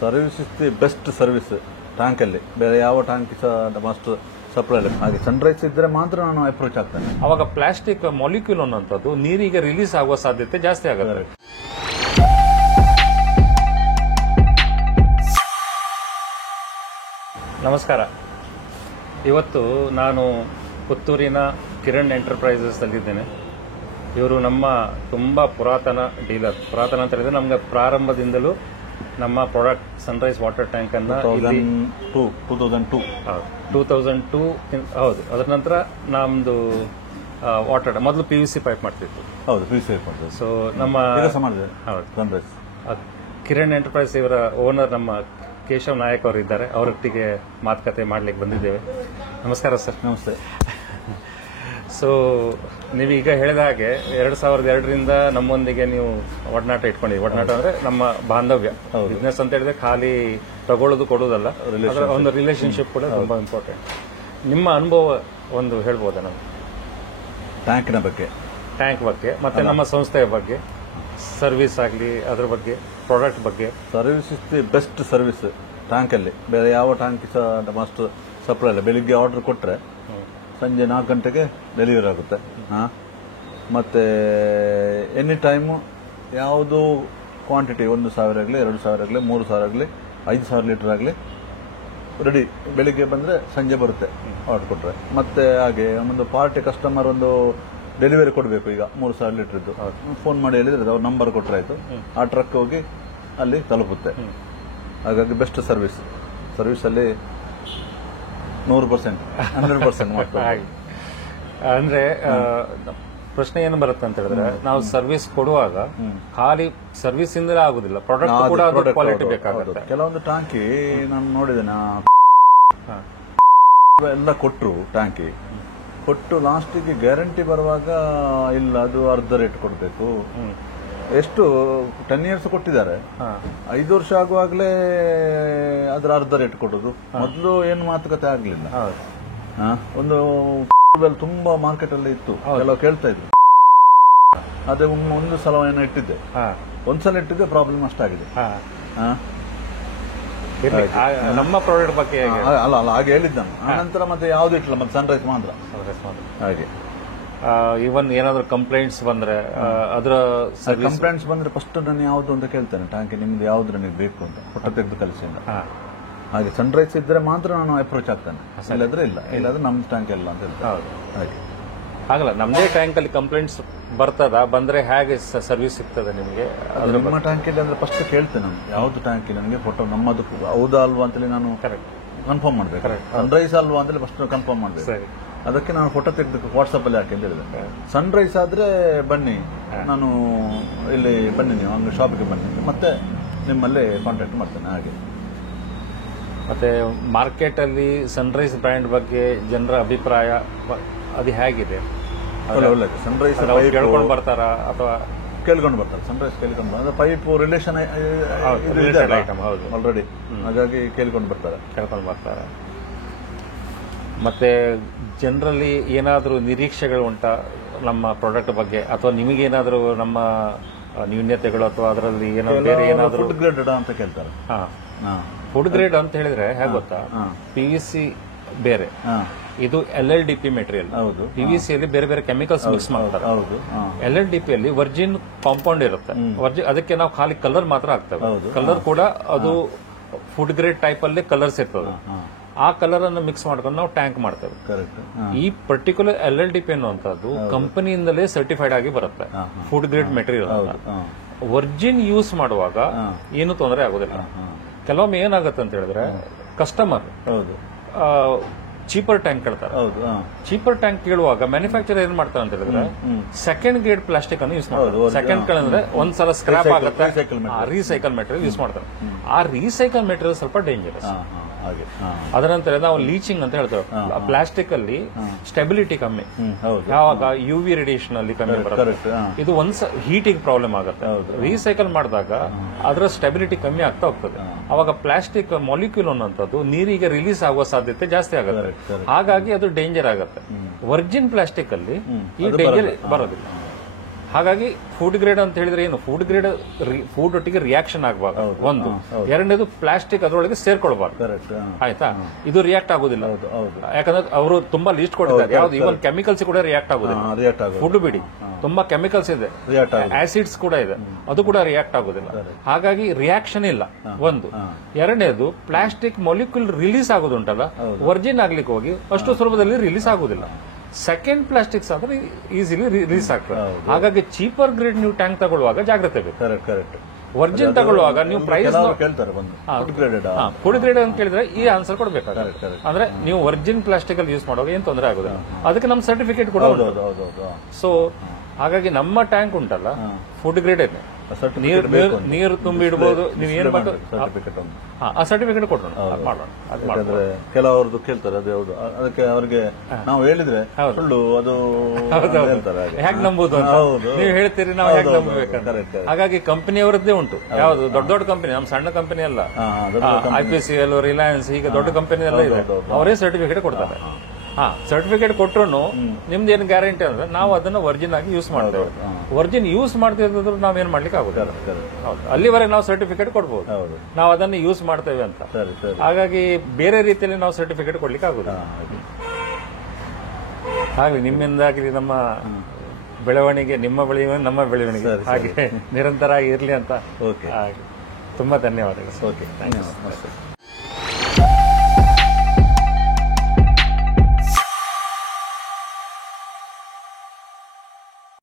Service is the best service ಟ್ಯಾಂಕಲ್ಲಿ. ಬೇರೆ ಯಾವ ಟ್ಯಾಂಕ್ ಸಹ ಮಸ್ಟ್ ಸಪ್ಲೈ ಇಲ್ಲ. ಹಾಗೆ ಸನ್ರೈಸ್ ಇದ್ದರೆ ಮಾತ್ರ ನಾನು ಅಪ್ರೋಚ್ ಆಗ್ತೇನೆ. ಅವಾಗ ಪ್ಲಾಸ್ಟಿಕ್ ಮಾಲಿಕ್ಯೂಲ್ ಅನ್ನೋಂಥದ್ದು ನೀರಿಗೆ ರಿಲೀಸ್ ಆಗುವ ಸಾಧ್ಯತೆ ಜಾಸ್ತಿ ಆಗುತ್ತೆ. ನಮಸ್ಕಾರ. ಇವತ್ತು ನಾನು ಪುತ್ತೂರಿನ ಕಿರಣ್ ಎಂಟರ್ಪ್ರೈಸಸ್ ಅಲ್ಲಿದ್ದೇನೆ. ಇವರು ನಮ್ಮ ತುಂಬ ಪುರಾತನ ಡೀಲರ್. ಪುರಾತನ ಅಂತ ಹೇಳಿದ್ರೆ ನಮಗೆ ಪ್ರಾರಂಭದಿಂದಲೂ ನಮ್ಮ ಪ್ರಾಡಕ್ಟ್ ಸನ್ರೈಸ್ ವಾಟರ್ ಟ್ಯಾಂಕ್ ಅನ್ನ 2002 ಹೌದು. ಅದರ ನಂತರ ನಮ್ದು ವಾಟರ್ ಮೊದಲು PVC ಪೈಪ್ ಮಾಡ್ತಿತ್ತು. ಹೌದು, PVC ಪೈಪ್ ಮಾಡ್ತಿತ್ತು. ಸೊ ನಮ್ಮ ಸನ್ರೈಸ್ ಕಿರಣ್ ಎಂಟರ್ಪ್ರೈಸ್ ಇವರ ಓನರ್ ನಮ್ಮ ಕೇಶವ್ ನಾಯಕ್ ಅವರು ಇದ್ದಾರೆ. ಅವರೊಟ್ಟಿಗೆ ಮಾತುಕತೆ ಮಾಡ್ಲಿಕ್ಕೆ ಬಂದಿದ್ದೇವೆ. ನಮಸ್ಕಾರ ಸರ್. ನಮಸ್ತೆ. ಸೊ ನೀವೀಗ ಹೇಳಿದ ಹಾಗೆ 2002ರಿಂದ ನಮ್ಮೊಂದಿಗೆ ನೀವು ಒಡನಾಟ ಇಟ್ಕೊಂಡಿದ್ದೀವಿ. ಒಡನಾಟ ಅಂದ್ರೆ ನಮ್ಮ ಬಾಂಧವ್ಯ. ಬಿಸ್ನೆಸ್ ಅಂತ ಹೇಳಿದ್ರೆ ಖಾಲಿ ತಗೊಳ್ಳೋದು ಕೊಡೋದಲ್ಲ, ಒಂದು ರಿಲೇಶನ್ಶಿಪ್ ಕೂಡ ತುಂಬಾ ಇಂಪಾರ್ಟೆಂಟ್. ನಿಮ್ಮ ಅನುಭವ ಒಂದು ಹೇಳ್ಬೋದಾ ನಮ್ಗೆ? ಟ್ಯಾಂಕ್ ಬಗ್ಗೆ ಮತ್ತೆ ನಮ್ಮ ಸಂಸ್ಥೆಯ ಬಗ್ಗೆ, ಸರ್ವಿಸ್ ಆಗಲಿ, ಅದ್ರ ಬಗ್ಗೆ, ಪ್ರಾಡಕ್ಟ್ ಬಗ್ಗೆ. Service is the best service ಟ್ಯಾಂಕಲ್ಲಿ. ಬೇರೆ ಯಾವ ಟ್ಯಾಂಕ್ ಸಹ ಮಸ್ಟ್ ಸಪ್ಲೈ ಇಲ್ಲ. ಬೆಳಿಗ್ಗೆ ಆರ್ಡರ್ ಕೊಟ್ಟರೆ ಸಂಜೆ 4 ಗಂಟೆಗೆ ಡೆಲಿವರಿ ಆಗುತ್ತೆ. ಮತ್ತು ಎನಿ ಟೈಮು ಯಾವುದು ಕ್ವಾಂಟಿಟಿ 1,000 ಆಗಲಿ, 2,000 ಆಗಲಿ, 3,000 ಆಗಲಿ, 5,000 ಲೀಟರ್ ಆಗಲಿ ರೆಡಿ. ಬೆಳಿಗ್ಗೆ ಬಂದರೆ ಸಂಜೆ ಬರುತ್ತೆ ಆರ್ಡರ್ ಕೊಟ್ಟರೆ. ಮತ್ತು ಹಾಗೆ ಒಂದು ಪಾರ್ಟಿ ಕಸ್ಟಮರ್ ಒಂದು ಡೆಲಿವರಿ ಕೊಡಬೇಕು. ಈಗ 3,000 ಲೀಟರ್ದು ಫೋನ್ ಮಾಡಿ ಹೇಳಿದ್ರೆ ಅವ್ರ ನಂಬರ್ ಕೊಟ್ಟರೆ ಆಯಿತು, ಆ ಟ್ರಕ್ ಹೋಗಿ ಅಲ್ಲಿ ತಲುಪುತ್ತೆ. ಹಾಗಾಗಿ ಬೆಸ್ಟ್ ಸರ್ವಿಸಲ್ಲಿ 100%, 100% ಮಾಡ್ತಾರೆ. ಅಂದ್ರೆ ಪ್ರಶ್ನೆ ಏನು ಬರುತ್ತೆ ಅಂತ ಹೇಳಿದ್ರೆ, ನಾವು ಸರ್ವಿಸ್ ಕೊಡುವಾಗ ಖಾಲಿ ಸರ್ವಿಸ್ ಇಂದಲೇ ಆಗುದಿಲ್ಲ, ಪ್ರಾಡಕ್ಟ್ ಕೂಡ ಕ್ವಾಲಿಟಿ ಬೇಕಾಗುತ್ತೆ. ಕೆಲವೊಂದು ಟ್ಯಾಂಕಿ ನಾನು ನೋಡಿದ್ದೇನೆ, ಎಲ್ಲ ಕೊಟ್ಟರು ಟ್ಯಾಂಕಿ ಕೊಟ್ಟು ಲಾಸ್ಟಿಗೆ ಗ್ಯಾರಂಟಿ ಬರುವಾಗ ಇಲ್ಲ, ಅದು ಅರ್ಧ ರೇಟ್ ಕೊಡಬೇಕು. ಎಷ್ಟು 10 years ಕೊಟ್ಟಿದ್ದಾರೆ, 5 ವರ್ಷ ಆಗುವಾಗಲೇ ಅದರ ಅರ್ಧ ರೇಟ್ ಕೊಡೋದು. ಮೊದಲು ಏನು ಮಾತುಕತೆ ಆಗ್ಲಿಲ್ಲ. ಒಂದು ತುಂಬಾ ಮಾರ್ಕೆಟ್ ಅಲ್ಲಿ ಇತ್ತು, ಕೆಲವು ಕೇಳ್ತಾ ಇದ್ರು. ಅದೇ ಒಂದು ಸಲ ಏನೋ ಇಟ್ಟಿದ್ದೆ, ಒಂದ್ಸಲ ಇಟ್ಟಿದ್ದೆ, ಪ್ರಾಬ್ಲಮ್ ಅಷ್ಟಾಗಿದೆ. ನಮ್ಮ ಪ್ರಾಡಕ್ಟ್ ಬಗ್ಗೆ ಅಲ್ಲ ಹಾಗೆ ಹೇಳಿದ್ದ ನಾನು. ಆನಂತರ ಮತ್ತೆ ಯಾವ್ದು ಇಟ್ಟಿಲ್ಲ, ಮತ್ತೆ ಸನ್ರೈಸ್ ಮಾತ್ರ. ಹಾಗೆ ಇವನ್ ಏನಾದ್ರು ಕಂಪ್ಲೇಂಟ್ಸ್ ಬಂದ್ರೆ ಅದರ ಕಂಪ್ಲೇಂಟ್ಸ್ ಬಂದ್ರೆ ಫಸ್ಟ್ ನಾನು ಯಾವ್ದು ಅಂತ ಕೇಳ್ತೇನೆ, ಟ್ಯಾಂಕ್ ನಿಮ್ದು ಯಾವ್ದು ನನಗೆ ಬೇಕು ಅಂತ ಫೋಟೋ ತೆಗೆದು ಕಳಿಸಿ ಅಂತ. ಹಾಗೆ ಸನ್ರೈಸ್ ಇದ್ರೆ ಮಾತ್ರ ನಾನು ಅಪ್ರೋಚ್ ಆಗ್ತೇನೆ, ಇಲ್ಲದ್ರೆ ಇಲ್ಲಾದ್ರೆ ನಮ್ ಟ್ಯಾಂಕ್ ಎಲ್ಲ ಅಂತ ಹೇಳ್ತೇನೆ. ಹಾಗೆ ಆಗಲ್ಲ, ನಮ್ದೇ ಟ್ಯಾಂಕ್ ಅಲ್ಲಿ ಕಂಪ್ಲೇಂಟ್ಸ್ ಬರ್ತದ, ಬಂದ್ರೆ ಹೇಗೆ ಸರ್ವಿಸ್ ಸಿಗ್ತದೆ ನಿಮಗೆ? ನಿಮ್ಮ ಟ್ಯಾಂಕ್ ಇಲ್ಲಿ ಅಂದ್ರೆ ಫಸ್ಟ್ ಕೇಳ್ತೇನೆ ನಾನು, ಯಾವ್ದು ಟ್ಯಾಂಕ್ ನನಗೆ ಫೋಟೋ ನಮ್ಮದು ಹೌದಾ ಅಲ್ವಾ ಅಂತೇಳಿ ನಾನು ಕನ್ಫರ್ಮ್ ಮಾಡ್ಬೇಕು. ಸನ್ರೈಸ್ ಅಲ್ವಾ ಅಂತೇಳಿ ಫಸ್ಟ್ ಕನ್ಫರ್ಮ್ ಮಾಡ್ಬೇಕು. ಅದಕ್ಕೆ ನಾನು ಫೋಟೋ ತೆಗೆದು ವಾಟ್ಸಪ್ ಅಲ್ಲಿ ಹಾಕಿ ಅಂತ ಹೇಳಿದೆ. ಸನ್ರೈಸ್ ಆದ್ರೆ ಬನ್ನಿ, ನಾನು ಇಲ್ಲಿ ಬನ್ನಿ, ನೀವು ಹಂಗೆ ಶಾಪಿಗೆ ಬನ್ನಿ, ಮತ್ತೆ ನಿಮ್ಮಲ್ಲೇ ಕಾಂಟ್ಯಾಕ್ಟ್ ಮಾಡ್ತೇನೆ. ಹಾಗೆ ಮತ್ತೆ ಮಾರ್ಕೆಟ್ ಅಲ್ಲಿ ಸನ್ರೈಸ್ ಬ್ರ್ಯಾಂಡ್ ಬಗ್ಗೆ ಜನರ ಅಭಿಪ್ರಾಯ ಅದು ಹೇಗಿದೆ? ಒಳ್ಳೆ ಸನ್ರೈಸ್ ಕೇಳ್ಕೊಂಡು ಬರ್ತಾರ ಅಥವಾ ಕೇಳ್ಕೊಂಡು ಬರ್ತಾರೆ? ಸನ್ರೈಸ್ ಕೇಳ್ಕೊಂಡು ಅಂದ್ರೆ ಪೈಪ್ ರಿಲೇಷನ್ ಆಲ್ರೆಡಿ, ಹಾಗಾಗಿ ಕೇಳ್ಕೊಂಡು ಬರ್ತಾರೆ. ಮತ್ತೆ ಜನರಲ್ಲಿ ಏನಾದರೂ ನಿರೀಕ್ಷೆಗಳು ಉಂಟಾ ನಮ್ಮ ಪ್ರಾಡಕ್ಟ್ ಬಗ್ಗೆ, ಅಥವಾ ನಿಮಗೇನಾದರೂ ನಮ್ಮ ನ್ಯೂನ್ಯತೆಗಳು ಅಥವಾ ಅದರಲ್ಲಿ ಏನಾದರೂ ಫುಡ್ ಗ್ರೇಡ್ ಅಂತ ಕೇಳ್ತಾರೆ. ಫುಡ್ ಗ್ರೇಡ್ ಅಂತ ಹೇಳಿದ್ರೆ ಹೇಗೆ ಗೊತ್ತಾ, PVC ಬೇರೆ, ಇದು LLDP ಮೆಟೀರಿಯಲ್. PVC ಅಲ್ಲಿ ಬೇರೆ ಬೇರೆ ಕೆಮಿಕಲ್ಸ್ ಮಿಕ್ಸ್ ಮಾಡ್ತಾರೆ. LLDP ಅಲ್ಲಿ ವರ್ಜಿನ್ ಕಾಂಪೌಂಡ್ ಇರುತ್ತೆ. ಅದಕ್ಕೆ ನಾವು ಖಾಲಿ ಕಲರ್ ಮಾತ್ರ ಹಾಕ್ತೇವೆ. ಕಲರ್ ಕೂಡ ಅದು ಫುಡ್ ಗ್ರೇಡ್ ಟೈಪ್ ಅಲ್ಲಿ ಕಲರ್ಸ್ ಇರ್ತದೆ. ಆ ಕಲರ್ ಅನ್ನು ಮಿಕ್ಸ್ ಮಾಡ್ಕೊಂಡು ನಾವು ಟ್ಯಾಂಕ್ ಮಾಡ್ತೇವೆ. ಈ ಪರ್ಟಿಕ್ಯುಲರ್ LLDP ಅನ್ನುವಂಥದ್ದು ಕಂಪನಿಯಿಂದಲೇ ಸರ್ಟಿಫೈಡ್ ಆಗಿ ಬರುತ್ತೆ, ಫುಡ್ ಗ್ರೇಡ್ ಮೆಟೀರಿಯಲ್ ಅಂತ. ವರ್ಜಿನ್ ಯೂಸ್ ಮಾಡುವಾಗ ಏನು ತೊಂದರೆ ಆಗೋದಿಲ್ಲ. ಕೆಲವೊಮ್ಮೆ ಏನಾಗುತ್ತೆ ಅಂತ ಹೇಳಿದ್ರೆ, ಕಸ್ಟಮರ್ ಚೀಪರ್ ಟ್ಯಾಂಕ್ ಕೇಳ್ತಾರೆ. ಚೀಪರ್ ಟ್ಯಾಂಕ್ ಕೇಳುವಾಗ ಮ್ಯಾನುಫ್ಯಾಕ್ಚರ್ ಏನ್ ಮಾಡ್ತಾರೆ ಅಂತ ಹೇಳಿದ್ರೆ, ಸೆಕೆಂಡ್ ಗ್ರೇಡ್ ಪ್ಲಾಸ್ಟಿಕ್ ಅನ್ನು ಯೂಸ್ ಮಾಡ್ತಾರೆ. ಸೆಕೆಂಡ್ ಅಂದ್ರೆ ಒಂದ್ಸಲ ಸ್ಕ್ರಾಪ್ ಆಗುತ್ತೆ, ರೀಸೈಕಲ್ ಮೆಟೀರಿಯಲ್ ಯೂಸ್ ಮಾಡ್ತಾರೆ. ಆ ರೀಸೈಕಲ್ ಮೆಟೀರಿಯಲ್ ಸ್ವಲ್ಪ ಡೇಂಜರಸ್. ಅದರ ನಂತರ ನಾವು ಲೀಚಿಂಗ್ ಅಂತ ಹೇಳ್ತೇವೆ. ಪ್ಲಾಸ್ಟಿಕ್ ಅಲ್ಲಿ ಸ್ಟೆಬಿಲಿಟಿ ಕಮ್ಮಿ, ಯಾವಾಗ UV ರೇಡಿಯೇಷನ್ ಅಲ್ಲಿ ಕಮ್ಮಿ ಬರುತ್ತೆ. ಇದು ಹೀಟಿಗೆ ಪ್ರಾಬ್ಲಮ್ ಆಗುತ್ತೆ. ರೀಸೈಕಲ್ ಮಾಡಿದಾಗ ಅದರ ಸ್ಟೆಬಿಲಿಟಿ ಕಮ್ಮಿ ಆಗ್ತಾ ಹೋಗ್ತದೆ. ಅವಾಗ ಪ್ಲಾಸ್ಟಿಕ್ ಮಾಲಿಕ್ಯೂಲ್ ಅನ್ನೋಂಥದ್ದು ನೀರಿಗೆ ರಿಲೀಸ್ ಆಗುವ ಸಾಧ್ಯತೆ ಜಾಸ್ತಿ ಆಗುತ್ತೆ. ಹಾಗಾಗಿ ಅದು ಡೇಂಜರ್ ಆಗುತ್ತೆ. ವರ್ಜಿನ್ ಪ್ಲಾಸ್ಟಿಕ್ ಅಲ್ಲಿ ಈ ಡೇಂಜರ್ ಬರೋದಿಲ್ಲ. ಹಾಗಾಗಿ ಫುಡ್ ಗ್ರೇಡ್ ಅಂತ ಹೇಳಿದ್ರೆ ಏನು, ಫುಡ್ ಗ್ರೇಡ್ ಫುಡ್ ಒಟ್ಟಿಗೆ ರಿಯಾಕ್ಷನ್ ಆಗಬಾರ್ದು ಒಂದು. ಎರಡನೇದು ಪ್ಲಾಸ್ಟಿಕ್ ಅದರೊಳಗೆ ಸೇರ್ಕೊಳ್ಬಾರ್ದು. ಕರೆಕ್ಟ್. ಆಯ್ತಾ, ಇದು ರಿಯಾಕ್ಟ್ ಆಗೋದಿಲ್ಲ. ಯಾಕಂದ್ರೆ ಅವರು ತುಂಬಾ ಲಿಸ್ಟ್ ಕೊಟ್ಟಿದ್ದಾರೆ, ಯಾವ್ದು ಇವನ್ ಕೆಮಿಕಲ್ಸ್ ಕೂಡ ರಿಯಾಕ್ಟ್ ಆಗೋದಿಲ್ಲ. ರಿಯಾಕ್ಟ್ ಆಗೋದು ಫುಡ್ ಬಿಡಿ, ತುಂಬಾ ಕೆಮಿಕಲ್ಸ್ ಇದೆ, ಆಸಿಡ್ಸ್ ಕೂಡ ಇದೆ, ಅದು ಕೂಡ ರಿಯಾಕ್ಟ್ ಆಗೋದಿಲ್ಲ. ಹಾಗಾಗಿ ರಿಯಾಕ್ಷನ್ ಇಲ್ಲ ಒಂದು. ಎರಡನೇದು ಪ್ಲಾಸ್ಟಿಕ್ ಮೊಲಿಕ್ಯೂಲ್ ರಿಲೀಸ್ ಆಗೋದುಂಟಲ್ಲ, ವರ್ಜಿನ್ ಆಗ್ಲಿಕ್ಕೆ ಹೋಗಿ ಅಷ್ಟು ಸುಲಭದಲ್ಲಿ ರಿಲೀಸ್ ಆಗೋದಿಲ್ಲ. ಸೆಕೆಂಡ್ ಪ್ಲಾಸ್ಟಿಕ್ಸ್ ಆದ್ರೆ ಈಸಿಲಿ ರಿಲೀಸ್ ಆಗ್ತದೆ. ಹಾಗಾಗಿ ಚೀಪರ್ ಗ್ರೇಡ್ ನೀವು ಟ್ಯಾಂಕ್ ತಗೊಳ್ಳುವಾಗ ಜಾಗ್ರತೆ ಬೇಕು. Correct correct. ವರ್ಜಿನ್ ತಗೊಳ್ಳುವಾಗ ನೀವು ಪ್ರೈಸ್ ಕೇಳ್ತಾರೆ ಫುಡ್ ಗ್ರೇಡೆಡ್ ಫುಡ್ ಗ್ರೇಡ್ ಅಂತ ಕೇಳಿದ್ರೆ ಈ ಆನ್ಸರ್ ಕೊಡಬೇಕಾಗುತ್ತೆ. ಅಂದ್ರೆ ನೀವು ವರ್ಜಿನ್ ಪ್ಲಾಸ್ಟಿಕ್ ಅಲ್ಲಿ ಯೂಸ್ ಮಾಡುವಾಗ ಏನ್ ತೊಂದರೆ ಆಗೋದಿಲ್ಲ, ಅದಕ್ಕೆ ನಮ್ ಸರ್ಟಿಫಿಕೇಟ್ ಕೂಡ. ಸೊ ಹಾಗಾಗಿ ನಮ್ಮ ಟ್ಯಾಂಕ್ ಉಂಟಲ್ಲ ಫುಡ್ ಗ್ರೇಡ್ ಇದೆ, ನೀರು ತುಂಬಿ ಇಡಬಹುದು. ನೀವು ಏನ್ ಮಾಡ್ತಾರೆ ಆ ಸರ್ಟಿಫಿಕೇಟ್ ಕೊಡೋಣ, ಮಾಡೋಣ. ಕೆಲವರದ್ದು ಕೇಳ್ತಾರೆ, ಅದು ಯಾವುದು ಅದಕ್ಕೆ ಅವ್ರಿಗೆ ನಾವು ಹೇಳಿದ್ರೆ ಸುಳ್ಳು ಅದು ಹೇಗ್ ನಂಬುದು ಅಂತ ನೀವು ಹೇಳ್ತೀರಿ, ನಾವು ಹೇಗ್ ನಂಬಬೇಕಂತ. ಹಾಗಾಗಿ ಕಂಪನಿಯವರದ್ದೇ ಉಂಟು, ಯಾವ್ದು ದೊಡ್ಡ ದೊಡ್ಡ ಕಂಪನಿ, ನಮ್ಮ ಸಣ್ಣ ಕಂಪನಿ ಅಲ್ಲ. IPCL, ರಿಲಯನ್ಸ್, ಈಗ ದೊಡ್ಡ ಕಂಪನಿ ಎಲ್ಲ ಇದೆ, ಅವರೇ ಸರ್ಟಿಫಿಕೇಟ್ ಕೊಡ್ತಾರೆ. ಸರ್ಟಿಫಿಕೇಟ್ ಕೊಟ್ಟರು ನಿಮ್ದು ಏನು ಗ್ಯಾರಂಟಿ ಅಂದ್ರೆ ನಾವು ಅದನ್ನ ವರ್ಜಿನ್ ಆಗಿ ಯೂಸ್ ಮಾಡ್ತೇವೆ. ವರ್ಜಿನ್ ಯೂಸ್ ಮಾಡ್ತಿದ್ರು ನಾವೇನ್ ಮಾಡ್ಲಿಕ್ಕೆ ಆಗುದಿಲ್ಲ. ಅಲ್ಲಿವರೆಗೆ ನಾವು ಸರ್ಟಿಫಿಕೇಟ್ ಕೊಡ್ಬೋದು, ನಾವು ಅದನ್ನ ಯೂಸ್ ಮಾಡ್ತೇವೆ ಅಂತ. ಹಾಗಾಗಿ ಬೇರೆ ರೀತಿಯಲ್ಲಿ ನಾವು ಸರ್ಟಿಫಿಕೇಟ್ ಕೊಡ್ಲಿಕ್ಕೆ ಆಗುದಿಲ್ಲ. ಹಾಗೆ ನಿಮ್ಮಿಂದಾಗಿ ನಮ್ಮ ಬೆಳವಣಿಗೆ, ನಿಮ್ಮ ಬೆಳವಣಿಗೆ, ನಮ್ಮ ಬೆಳವಣಿಗೆ ಹಾಗೆ ನಿರಂತರ ಇರ್ಲಿ ಅಂತ. ತುಂಬಾ ಧನ್ಯವಾದಗಳು. ಓಕೆ, ಧನ್ಯವಾದ.